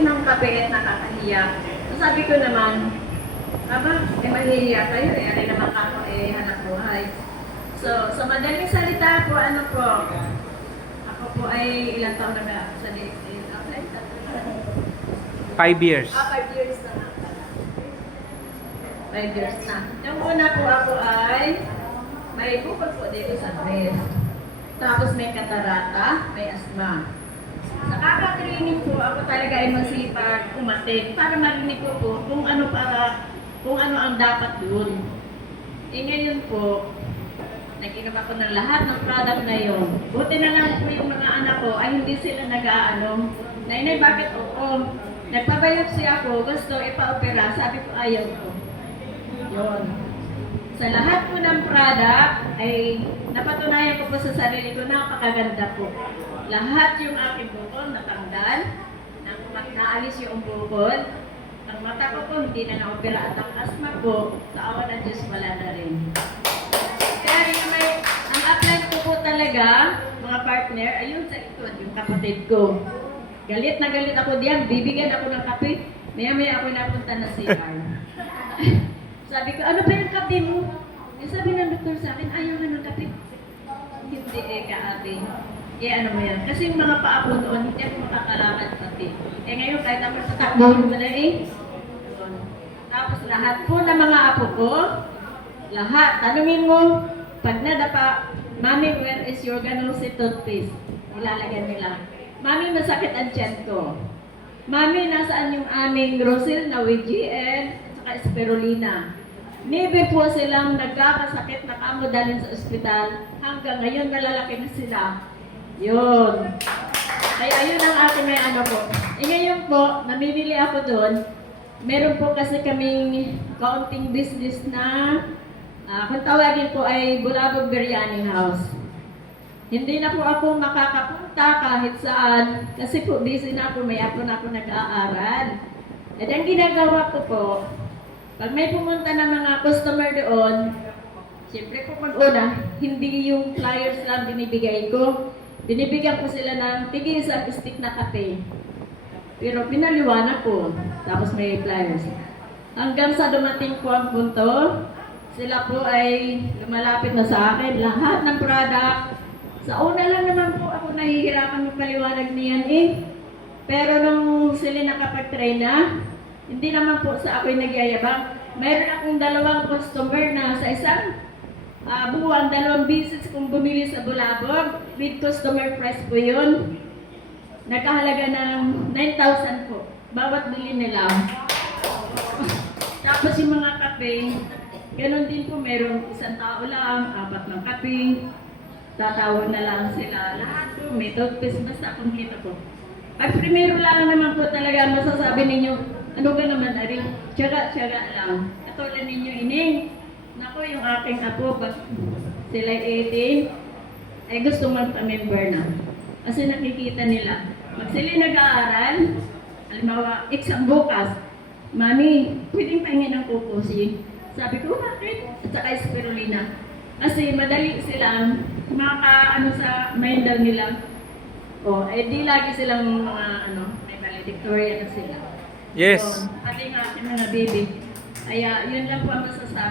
umiinom ng kape at nakakahiya. So, sabi ko naman, aba, mahihiya kayo eh. Ari naman ako hanap buhay. So, sa madaling salita po, ano po, ako po ay ilang taon na ba? Sa 5 years. 5 years na nga pala. 5 years na. Yung una po ako ay may bukol po dito sa breast. Tapos may katarata, may asma. Sa kaka-training po, ako talaga ay masipag umatik para marinig ko po kung ano ang dapat doon. Eh ngayon po, nag-inom ako ng lahat ng product na yun. Buti na lang po yung mga anak ko ay hindi sila nag-aano. Nainay, bakit oo? Nagpabayopsi ako, gusto ipa-opera, sabi ko ayaw ko. Yun. Sa lahat po ng product ay napatunayan ko po sa sarili ko, napakaganda po. Lahat yung aking bukol natanggal, naalis yung bukol. Ang mata ko po hindi na na-opera at ang asma po, sa awa ng Diyos wala na rin. Kaya ang upline ko po talaga, mga partner, ayun sa ikot, yung kapatid ko. Galit na galit ako diyan, bibigyan ako ng kape. Maya-maya ako napunta na CR. Sabi ko, ano ba yung kape mo? Sabi ng doktor sa akin, ayaw nga ng kape. Hindi kaate. Ano mo yan? Kasi yung mga paa ko noon, hindi ako makakalakad pati. Ngayon, kahit ako sa takbo, wala Tapos lahat po ng mga apo ko, lahat, tanungin mo, pag nadapa, Mami, where is your Ganusi toothpaste? Ilalagyan nila. Mami, masakit ang tiyan ko. Mami, nasaan yung aming Rosil na with GN at saka spirulina? Maybe po silang nagkakasakit na kamo dalhin sa ospital. Hanggang ngayon, nalalaki na sila. Yun. Kaya ayun ang aking may ano po. Ngayon po, namimili ako doon. Meron po kasi kaming kaunting business na kung tawagin po ay Bulabog Biryani House. Hindi na po ako makakapunta kahit saan kasi po busy na ako, may ako na ako nag-aaral. At ang ginagawa ko po, pag may pumunta na mga customer doon, siyempre po una, hindi yung flyers lang binibigay ko. Binibigyan ko sila ng tig-isang stick na kape. Pero pinaliwanag ko, tapos may flyers. Hanggang sa dumating po ang punto, sila po ay lumalapit na sa akin, lahat ng product. Sa una lang naman po ako nahihirapan magpaliwanag niyan eh. Pero nung sila nakapag-train na, hindi naman po sa ako'y nagyayabang. Mayroon akong 2 customer na sa isang buwan, 2 beses kung bumili sa Bulabog. With customer price po yun. Nagkahalaga ng 9,000 po. Bawat bili nila. Tapos yung mga kape, ganun din po, meron isang tao lang, 4 ng kape. Tatawag na lang sila. Lahat po, may toothpaste, basta kung kita po. Pag primero lang naman po talaga masasabi ninyo, ano ba naman ari? Tiyaga lang. Katulad ninyo ining. Nako, yung aking apo, pag sila 18, ay gusto magpa-member na. Kasi nakikita nila. Pag sila nag-aaral, halimbawa, exam bukas, Mami, pwedeng pahingin ng kukusi. Sabi ko, bakit? At saka spirulina. Kasi madali silang maka sa mind daw nila. Di lagi silang mga may valedictorian na sila. Yes. Pati nga aking mga baby. Kaya yun lang po ang masasabi.